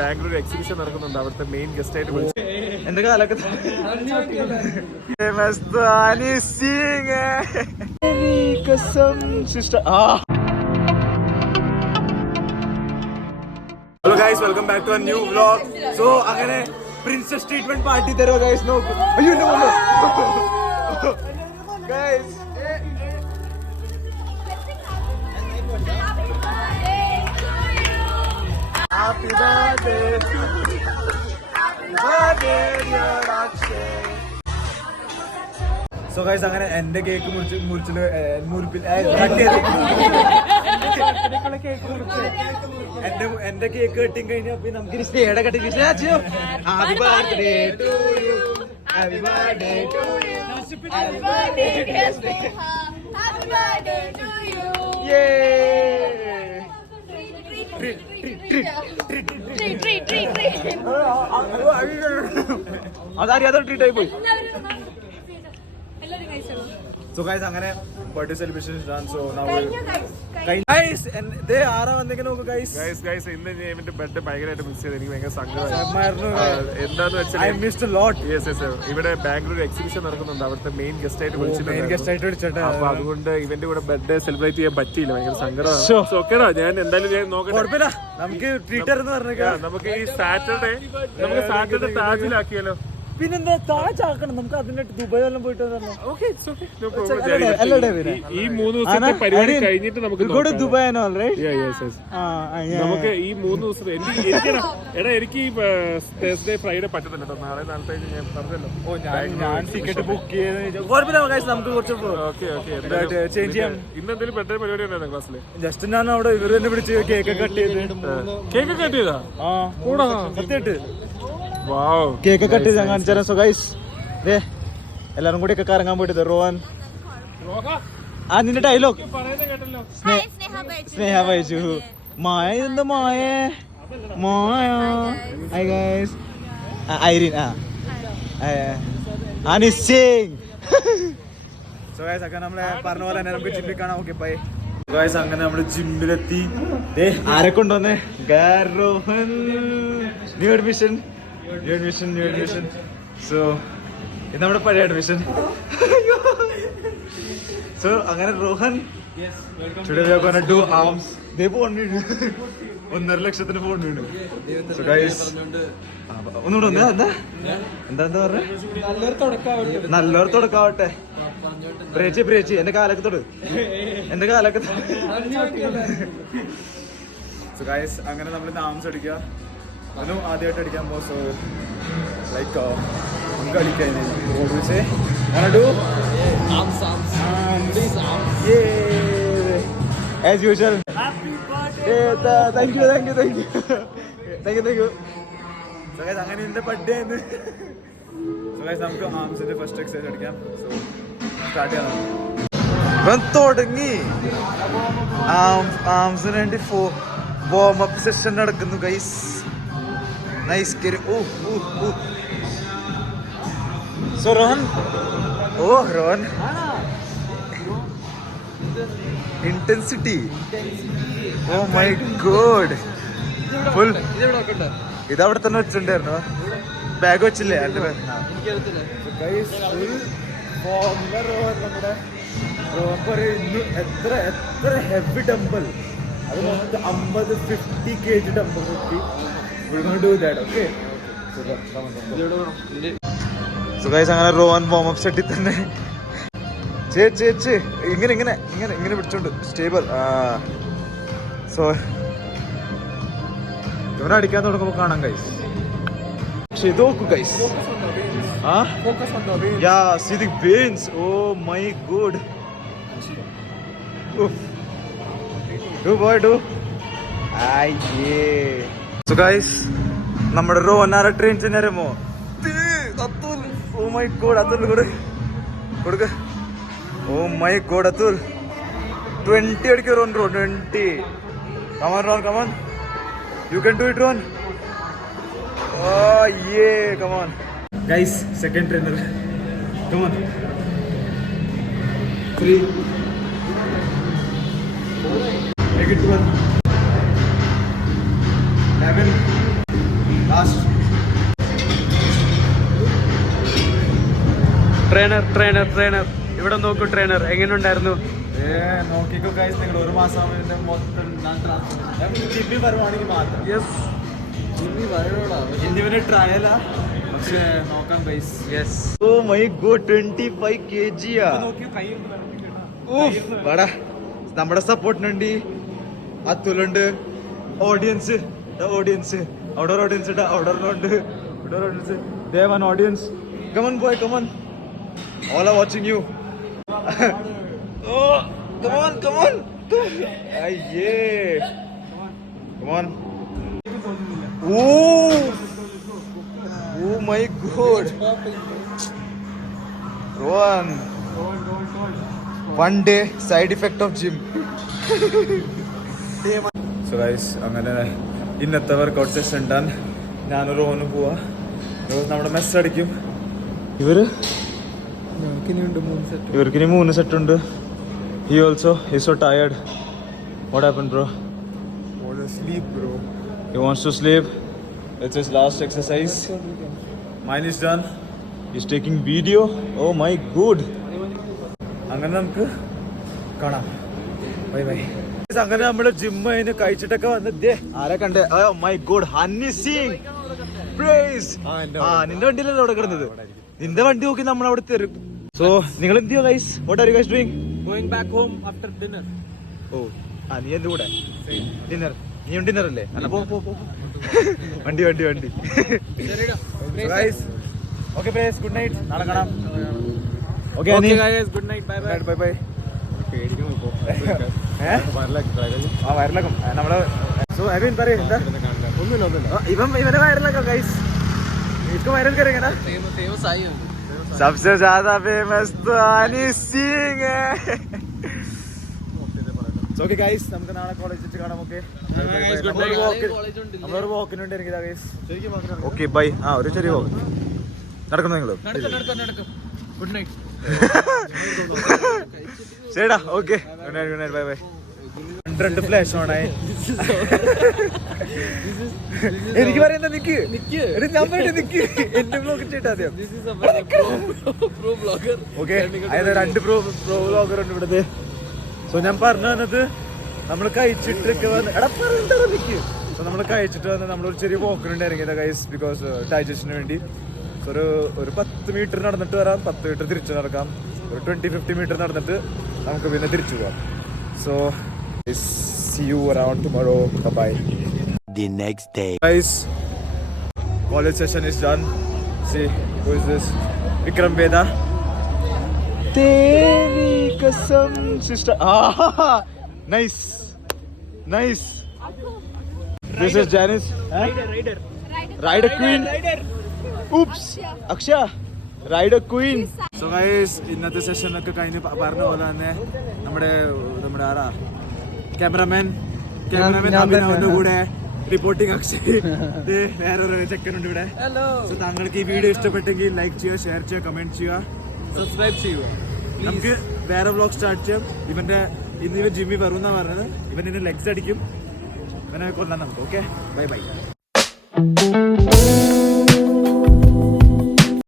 Bangalore exhibition നടക്കുന്നുണ്ട്. അവിടുത്തെ main guest ആയിട്ട് വിളിച്ചു. എന്റെ കാലൊക്കെ hello guys, welcome back to new vlog. So അങ്ങനെ പ്രിൻസസ് ട്രീറ്റ്മെന്റ് പാർട്ടി തരുമോ ഗൈസ്? നോക്കൂ. അയ്യോ guys, happy birthday to you. Happy birthday dear Akshay. So guys, അങ്ങനെ എന്റെ കേക്ക് മുറിച്ചിട്ട് എന്റെ കേക്ക് കട്ടിങ് കഴിഞ്ഞാൽ പിന്നെ നമുക്ക് സ്റ്റേയുടെ cutting happy birthday to you, happy birthday to you, happy birthday dear Sneha, happy birthday to you. യേ അതറിയാതെ ട്രീറ്റ് ആയി പോയി. സോ ഗൈസ്, അങ്ങനെ ബർത്ത്ഡേ സെലിബ്രേഷൻ ആണ്. സോ ആരാ വന്നെങ്കിൽ നോക്കൂ ഗൈസ്. ഇന്ന് ഇവന്റെ ബർത്ത്ഡേ ഭയങ്കരമായിട്ട് മിസ് ചെയ്ത് എനിക്ക് ഭയങ്കര സങ്കടമായിരുന്നു. എന്താന്ന് വെച്ചാൽ ഇവിടെ ബാംഗ്ലൂർ എക്സിബിഷൻ നടക്കുന്നുണ്ട്. അവിടുത്തെ മെയിൻ ഗസ്റ്റ് ആയിട്ട് വിളിച്ചിട്ടുണ്ട്. അപ്പൊ അതുകൊണ്ട് ഇവന്റെ കൂടെ ബർത്ത്ഡേ സെലിബ്രേറ്റ് ചെയ്യാൻ പറ്റിയില്ല. ഭയങ്കര സങ്കടമാണ്. ഓക്കേടാ, ഞാൻ എന്തായാലും നോക്കട്ടെ. നമുക്ക് ട്രീറ്റർ എന്ന് പറഞ്ഞേക്കാം. നമുക്ക് ഈ സാറ്റർഡേ താജിലാക്കിയാലോ? പിന്നെന്താ, താജാക്കണം. നമുക്ക് അതിന്റെ ദുബായ് എല്ലാം പോയിട്ട് ഈ 3 ദിവസത്തെ പരിപാടി കഴിഞ്ഞിട്ട് നമുക്ക് ദുബായ് നമുക്ക് ഈ 3 ദിവസം എനിക്ക് ഈ തേഴ്സ്ഡേ ഫ്രൈഡേ പറ്റത്തില്ല കേട്ടോ. നാളെ നാളത്തെ ഞാൻ പറഞ്ഞല്ലോ. ഞാൻ ടിക്കറ്റ് ബുക്ക് ചെയ്ത് നമുക്ക് കുറച്ച് ചേഞ്ച് ചെയ്യാം. ഇന്ന് എന്തെങ്കിലും ബർത്ത്ഡേ പരിപാടി ഉണ്ടായിരുന്നു ക്ലാസ്സിൽ? ജസ്റ്റ് ഞാൻ അവിടെ ഇവർ തന്നെ പിടിച്ച് കേക്ക് കട്ട് ചെയ്താ കൂടാ സത്യമായിട്ട് കേക്ക് കട്ട് ചെയ്ത് കാണിച്ചാൽ. സോ ഗൈസ്, എല്ലാരും കൂടി ഒക്കെ കറങ്ങാൻ പോയിട്ട് റോഹൻ നിന്റെ ഡയലോഗ് സ്നേഹ വഹിച്ചു. മായ എന്താ മായ ഹായ് ഗൈസ്, ഐറിൻ നിശ്ചയിങ്. സോ ഗൈസ്, അങ്ങനെ നമ്മളെ പറഞ്ഞ പോലെ തന്നെ നമുക്ക് ജിമ്മിൽ കാണാം. Okay bye guys. അങ്ങനെ നമ്മള് ജിമ്മിലെത്തി. ആരെ കൊണ്ടുവന്നേ? Rohan, new admission. സോ ഇത് നമ്മുടെ പഴയ അഡ്മിഷൻ. സോ അങ്ങനെ Rohan today we are going to do arms. Phone വീണു, 1.5 ലക്ഷത്തിന് ഫോൺ വീണു. സോ ഗൈസ്, ഒന്നുകൂടെ എന്താ പറഞ്ഞ നല്ലൊരു തുടക്കാവട്ടെ. പ്രേച്ചി എന്റെ കാലൊക്കെ തൊട്. സോ ഗൈസ്, അങ്ങനെ നമ്മൾ ആംസ് അടിക്കുക. അതും ആദ്യമായിട്ട് അടിക്കാൻ പോകും. സോ ലൈക്ക് നമുക്ക് അടിക്കാൻ as usual. Thank you. So guys, അങ്ങനെ എന്റെ ബർത്ത്ഡേ ആയിരുന്നു. സോ ഗൈസ്, നമുക്ക് ആംസിന്റെ ഫസ്റ്റ് എക്സസൈസ് അടിക്കാം. സോ സ്റ്റാർട്ട് ചെയ്യാം. തുടങ്ങി ആംസിന് വേണ്ടി വാം അപ്പ് സെഷൻ നടക്കുന്നു ഗൈസ്. നൈസ് കെരി. So Rohan intensity. Oh my God, full. ഇതവിടെ തന്നെ വെച്ചിട്ടുണ്ടായിരുന്നു. ബാഗ് വെച്ചില്ലേ? നമ്മുടെ എത്ര ഹെവി ഡംബൽ, അത് 50 kg ഡംബൽ നോക്കി. സോ ഗൈസ്, അങ്ങനെ റോഹൻ വാം അപ്പ് സെറ്റിൽ തന്നെ ഇങ്ങനെ പിടിച്ചോണ്ട് സ്റ്റേബിൾ. സോ ഇവനെ അടിക്കാൻ തുടങ്ങുമ്പോൾ കാണാം ഗൈസ്. പക്ഷെ ഇത് നോക്കൂ guys, see the veins. Oh my god. Do boy do. So guys, നമ്മുടെ റോനാര train ചെന്നേരമോ Atul. Oh my God, Atul കൊടുക്ക. ഓ മൈ ഗോഡ്, അത്തുൽ 20 അടിക്കും. Ron 20. Come on. You can do it, Ron. Oh yeah, come on. Guys, second trainer. Come on. 3. Make it 12. 11. Trainer ഇവിടെ നോക്കൂ. Trainer എങ്ങനെയുണ്ടായിരുന്നു? നോക്കിക്കോ guys, നിങ്ങൾ ഒരു മാസം മൊത്തം ജിമ്മിൽ വരുവാണെങ്കിൽ മാത്രം. ഇന്നിവന് ട്രയലാ, പക്ഷേ നോക്കാം guys. Yes. Oh my God, 25 kg. നമ്മുടെ സപ്പോർട്ടിനുണ്ട് അതുലുണ്ട്. ഓഡിയൻസ് അവിടെ ഓഡിയൻസ് ഉണ്ട്, അവിടെ audience. Devan audience, come on boy, come on. All are watching you. Oh, come on. Yeah. Come on. Oh my God. Rohan. One day side effect of gym. So guys, അങ്ങനെ ഇന്നത്തെ workout session done. ഞാനൊരു Ron പോവാ. നമ്മുടെ mess അടിക്കും. ഇവർക്കിനി 3 set ഉണ്ട്. He also is so tired. What happened, bro? Want to sleep, bro. He wants to sleep. It's his last exercise. Mine is done. He's taking video. Oh my God. അങ്ങനെ നമുക്ക് കാണാം. Bye bye. അങ്ങനെ നമ്മുടെ gym അതിന് കഴിച്ചിട്ടൊക്കെ വന്ന് ആരെ കണ്ടേ? Oh my God, honey Singh. Praise. നിന്റെ വണ്ടിയിലല്ലേ അവിടെ കിടന്നത്? നിന്റെ വണ്ടി നോക്കി നമ്മൾ അവിടെ തരും. സോ നിങ്ങൾ എന്ത് ചെയ്യോ guys? What are you guys doing? Going back home after dinner. ഓ നീ എന്ത് കൂടെ ഡിന്നർ? നീ ഡിന്നർ അല്ലേ? അല്ല പോ വണ്ടി guys. Okay guys, good night. നാളെ കാണാം. ഓക്കെ guys, good night. Bye bye. Bye bye. വയറിലാക്കും നമ്മള്. സോ അവിൻ പറയ് എന്താ? ഒന്നുമില്ല. ഇവനെ വയറിലാക്കാം ഗൈസ്. इसको वायरल करेंगे ना? famous आई है. सबसे ज्यादा फेमस तो हनी सिंह है. ഓക്കെ ഗൈസ്, നമുക്ക് നാളെ കോളേജിൽ വെച്ച് കാണാം. ഓക്കെ, നമ്മളൊരു വാക്കിന് വേണ്ടി ഇറങ്ങിയതാ ഗൈസ്. Okay bye. ഒരു ചെറിയ വാക്ക് നടക്കുന്നു. നിങ്ങള് Good night. ശരിടാ. Okay, good night. Bye bye. 2 flash ഓണായി. എനിക്ക് പറയുന്ന നിക്ക് ഞാൻ പറയട്ടെ, നിക്ക് എന്റെ ബ്ലോഗ് ചെയ്തിട്ട് ആദ്യം. ഓക്കെ, അതായത് 2 പ്രോ വ്ലോഗർ ഉണ്ട് ഇവിടുത്തെ. സോ ഞാൻ പറഞ്ഞു വന്നത്, നമ്മൾ കഴിച്ചിട്ടൊക്കെ വന്ന് നിക്ക്. സോ നമ്മൾ കഴിച്ചിട്ട് വന്ന് നമ്മളൊരു ചെറിയ വാക്കിനുണ്ട് ഇറങ്ങിയത് ഗൈസ്, ബിക്കോസ് ഡൈജഷന് വേണ്ടി. സോ ഒരു 10 മീറ്റർ നടന്നിട്ട് വരാം, 10 മീറ്റർ തിരിച്ചു നടക്കാം. ഒരു 20-50 മീറ്റർ നടന്നിട്ട് നമുക്ക് പിന്നെ തിരിച്ചു പോവാം. So see you around tomorrow. Bye. The next day. Guys, college session is done. See, who is this? Vikram Veda. Teri kasam sister. Nice. This is Janice. Rider queen. Oops. Aksha. Rider queen. So guys, ഇന്നത്തെ session ഒക്കെ കഴിഞ്ഞ് പറഞ്ഞ പോലെ തന്നെ നമ്മുടെ ആരാ cameraman അഭിനവന്റെ കൂടെ reporting Akshay, വേറൊരു ചെക്കനുണ്ട് ഇവിടെ. സോ താങ്കൾക്ക് ഈ വീഡിയോ ഇഷ്ടപ്പെട്ടെങ്കിൽ ലൈക്ക് ചെയ്യുക, ഷെയർ ചെയ്യുക, കമന്റ് ചെയ്യുക, സബ്സ്ക്രൈബ് ചെയ്യുക. നമുക്ക് വേറെ വ്ലോഗ് സ്റ്റാർട്ട് ചെയ്യാം. ഇവൻ ജിമ്മി വരുന്ന പറഞ്ഞത്. ഇവൻ ലെഗ്സ് അടിക്കും, ഇവനെ കൊല്ലാൻ നമുക്ക്. Okay, bye bye.